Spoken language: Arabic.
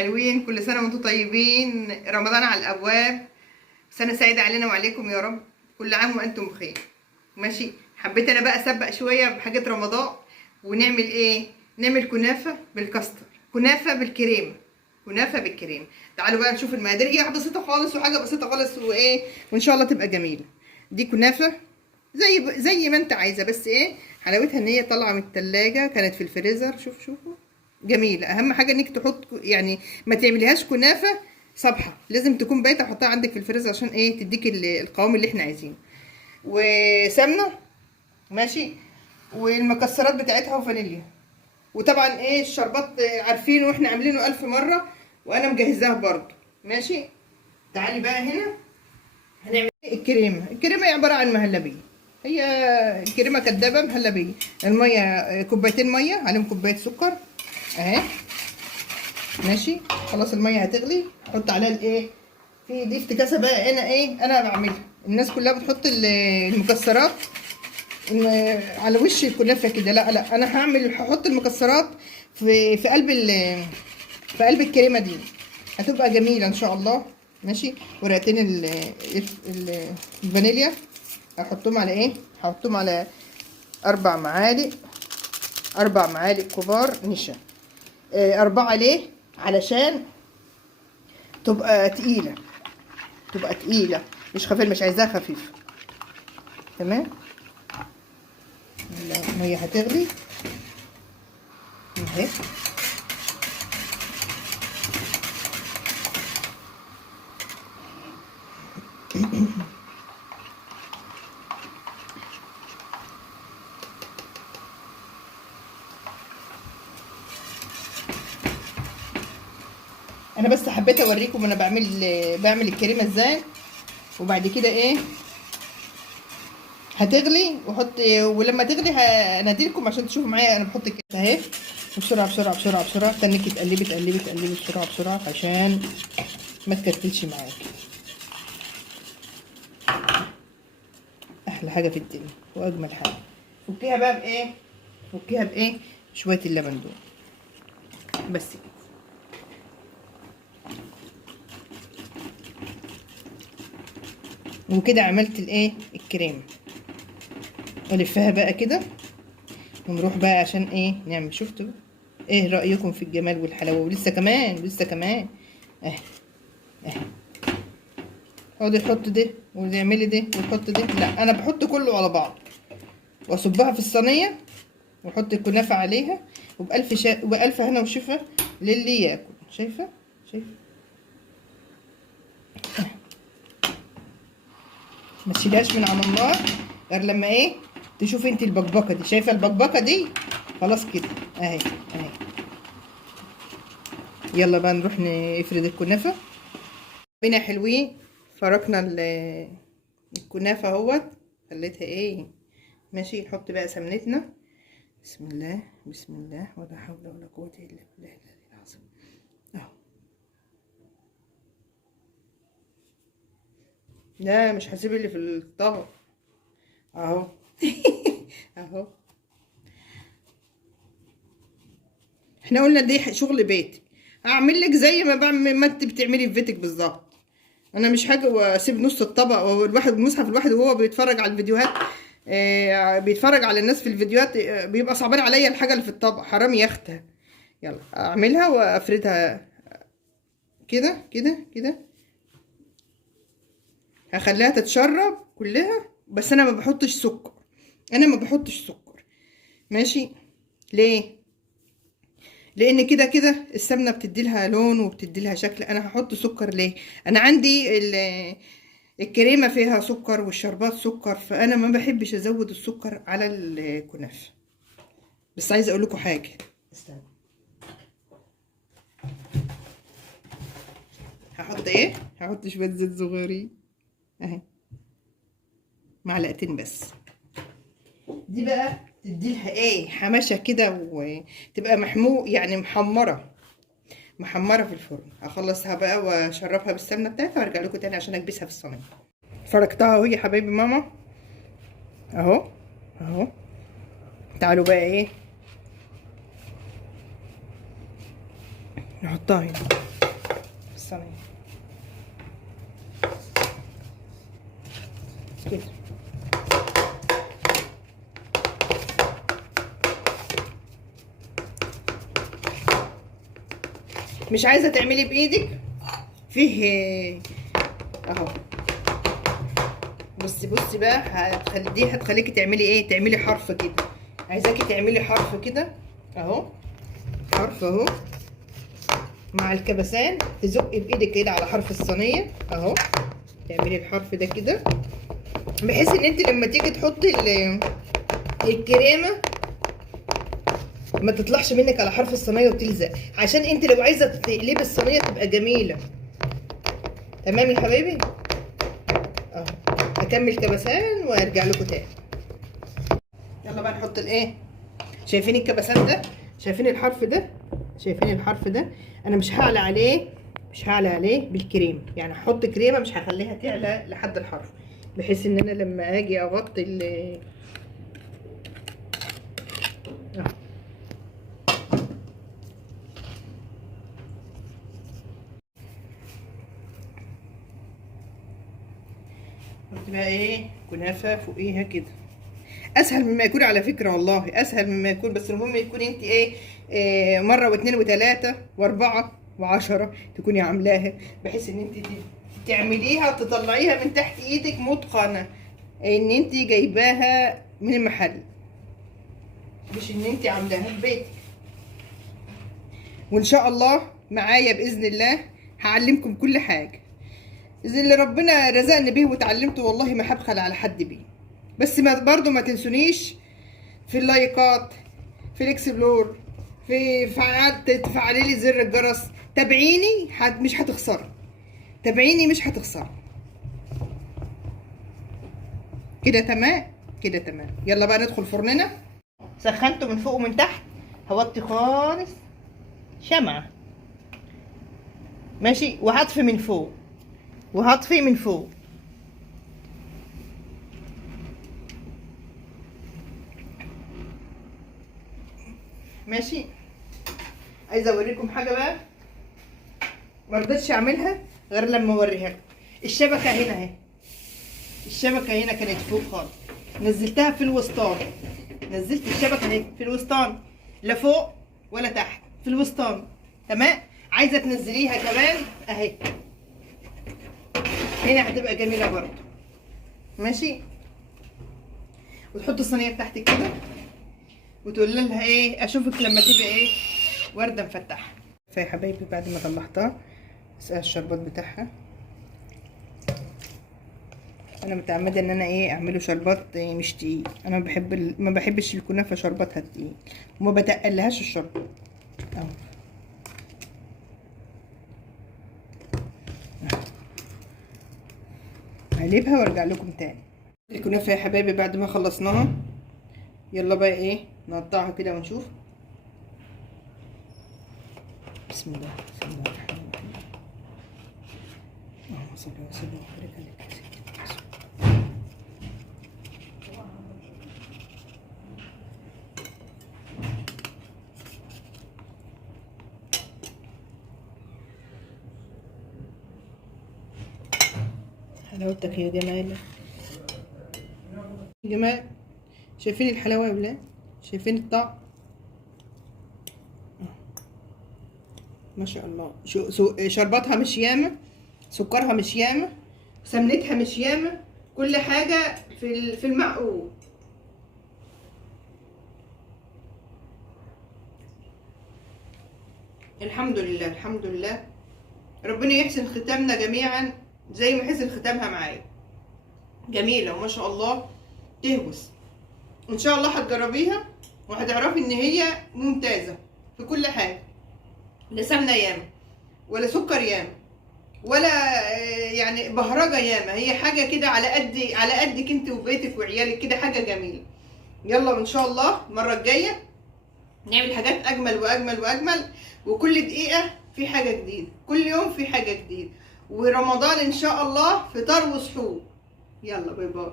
حلوين، كل سنة وانتم طيبين. رمضان على الأبواب، سنة سعيدة علينا وعليكم يا رب. كل عام وأنتم بخير. ماشي، حبيت أنا بقى أسبق شوية بحاجة رمضان ونعمل إيه؟ نعمل كنافة بالكاستر، كنافة بالكريمة، كنافة بالكريمة. تعالوا بقى نشوف المقادير. هي حاجة بسيطة خالص وحاجة بسيطة خالص وإيه، وإن شاء الله تبقى جميلة. دي كنافة زي ما أنت عايزة، بس إيه حلاوتها إن هي طالعة من التلاجة، كانت في الفريزر. شوفوا جميلة. اهم حاجه انك تحط يعني ما تعمليهاش كنافه صبحه، لازم تكون بايته. حطها عندك في الفريزر عشان ايه تديك القوام اللي احنا عايزينه. وسمنه ماشي، والمكسرات بتاعتها وفانيليا. وطبعا ايه الشربات عارفينه واحنا عاملينه الف مره، وانا مجهزاه برضو. ماشي، تعالي بقى هنا هنعمل الكريمه. الكريمه هي عباره عن مهلبيه، هي الكريمه كدابه مهلبيه. الميه كوبايتين ميه عليهم كوبايه سكر اهي. ماشي، خلاص الميه هتغلي. احط عليها الايه، في دي افتكاسه بقى انا ايه انا بعملها. الناس كلها بتحط المكسرات على وش الكنافه كده، لا لا، انا هحط المكسرات في قلب في قلب الكريمه دي، هتبقى جميله ان شاء الله. ماشي، ورقتين الفانيليا هحطهم على ايه، هحطهم على 4 معالق، 4 معالق كبار نشا. 4 ليه؟ علشان تبقى تقيلة، تبقى تقيلة مش خفيفة، مش عايزاها خفيفة. تمام، المية هتغلي اهي. انا بس حبيت اوريكم انا بعمل الكريمة ازاي. وبعد كده ايه هتغلي ولما تغلي هناديلكم عشان تشوفوا معايا انا بحط كده اهي. بسرعة بسرعة بسرعة بسرعة، استنيكي تقلبي بسرعة بسرعة عشان ما تكتلش معاكي. احلى حاجة في الدنيا واجمل حاجة. فكيها بقى بايه، فكيها بايه، شوية اللبن دول بس كده. وكده عملت الايه الكريمه. الفها بقى كده ونروح بقى عشان ايه نعمل. شفتوا ايه رايكم في الجمال والحلاوه؟ ولسه كمان لسه كمان اهي اهي. اقعدي تحط ده وتعملي ده وتحط ده، لا انا بحط كله على بعض واصبها في الصينيه واحط الكنافه عليها. وبألف هنا وشفا للي ياكل. شايفه ما تشيلهاش من على النار غير لما ايه تشوفي انت البكبكه دي. شايفه البكبكه دي؟ خلاص كده اهي اهي. يلا بقى نروح نفرد الكنافه. بينا حلوين، فركنا الكنافه اهوت، خليتها ايه ماشي. نحط بقى سمنتنا. بسم الله بسم الله ولا حول ولا قوه الا بالله العظيم. اهو، لا مش هسيب اللي في الطبق اهو. اهو، احنا قلنا دي شغل بيتي، اعمل لك زي ما بعمل ما انت بتعملي في بيتك بالظبط. انا مش حاجه واسيب نص الطبق والواحد المصحف الواحد وهو بيتفرج على الفيديوهات. بيتفرج على الناس في الفيديوهات. بيبقى صعبان عليا الحاجه اللي في الطبق، حرام يا اختها. يلا اعملها وافردها كده كده كده. هخليها تتشرب كلها، بس انا ما بحطش سكر، انا ما بحطش سكر. ماشي، ليه؟ لان كده كده السمنه بتدي لها لون وبتدي لها شكل. انا هحط سكر ليه؟ انا عندي الكريمه فيها سكر والشربات سكر، فانا ما بحبش ازود السكر على الكنافه. بس عايزه اقول لكم حاجه، استنى. هحط ايه، هحط شويه زيت صغيرين اهي، معلقتين بس. دي بقى تدي لها ايه حماشه كده وتبقى يعني محمره في الفرن. هخلصها بقى واشربها بالسمنه بتاعتها وارجع لكم تاني عشان اكبسها في الصينيه. فركتها اهو يا حبايبي ماما اهو اهو. تعالوا بقى ايه نحطها هنا. الصينيه كده. مش عايزه تعملي بايدك فيه اهو. بصي بقى، هتخليكي تعملي ايه، تعملي حرف كده. عايزاكي تعملي حرف كده اهو، حرف اهو مع الكبسان، تزقي بايدك كده على حرف الصينيه اهو، تعملي الحرف ده كده، بحيث ان انت لما تيجي تحطي الكريمه ما تطلعش منك على حرف الصينيه وتلزق، عشان انت لو عايزه تقلبي الصينيه تبقى جميله. تمام يا حبايبي اهو. هكمل كبسان وارجع لكم تاني. يلا بقى نحط الايه، شايفين الكبسان ده، شايفين الحرف ده، شايفين الحرف ده. انا مش هعلى عليه بالكريم، يعني هحط كريمه مش هخليها تعلى لحد الحرف، بحيث ان انا لما اجي اغطي قلت بقى ايه، كنافه فوقيها كده. اسهل مما يكون على فكره، والله اسهل مما يكون، بس المهم يكون انت إيه مره واثنين وثلاثه واربعه وعشرة تكوني عاملاها، بحيث ان انت تعمليها وتطلعيها من تحت ايدك متقنه، ان انت جايباها من المحل مش ان انت عاملاها في بيتك. وان شاء الله معايا باذن الله هعلمكم كل حاجه، اذا اللي ربنا رزقني بيه وتعلمته والله ما هبخل على حد بيه. بس برضو ما تنسونيش في اللايكات، في الاكسبلور، في تفعلي لي زر الجرس، تابعيني مش هتخسري، تابعيني مش هتخسري. كده تمام، كده تمام. يلا بقى ندخل فرننا. سخنته من فوق ومن تحت، هوطي خالص شمعة ماشي، وهطفي من فوق وهطفي من فوق. ماشي. عايزه اوريكم حاجه بقى ما رضيتش اعملها غير لما اوريها لكم. الشبكه هنا اهي، الشبكه هنا كانت فوق خالص، نزلتها في الوسطان، نزلت الشبكه اهي في الوسطان، لا فوق ولا تحت، في الوسطان. تمام. عايزه تنزليها كمان اهي هنا، هتبقى جميله برضه. ماشي. وتحط الصينيه بتاعتك كده وتقول لها ايه، اشوفك لما تبقى ايه ورده مفتحه. فيا حبايبي بعد ما طلعتها اسقيها الشربات بتاعها. انا متعمده ان انا ايه اعمله شربات مش تقيل، انا ما بحبش الكنافه شرباتها تقيل، وما بتقلهاش الشربات اهو. هقلبها وارجع لكم تاني. الكنافه يا حبايبي بعد ما خلصناها، يلا بقى ايه نقطعها كده ونشوف. بسم الله، بسم الله الرحمن الرحيم. اللهم صل وسلم وبارك عليك. حلاوتك يا جمال يا جماعه، شايفين الحلاوه يا ولاد، شايفين الطعم ما شاء الله. شرباتها مش ياما، سكرها مش ياما، سمنتها مش ياما، كل حاجه في المعقول. الحمد لله، الحمد لله. ربنا يحسن ختامنا جميعا زي ما حسن ختامها معايا، جميله وما شاء الله تهوس. ان شاء الله هتجربيها وهتعرفي ان هي ممتازه في كل حاجه، لا سمنه ياما ولا سكر ياما ولا يعني بهرجه ياما، هي حاجه كده على قدك انت وبيتك وعيالك، كده حاجه جميله. يلا وان شاء الله المره الجايه نعمل حاجات اجمل واجمل واجمل، وكل دقيقه في حاجه جديده، كل يوم في حاجه جديده. ورمضان ان شاء الله فطار وسحور. يلا باي باي.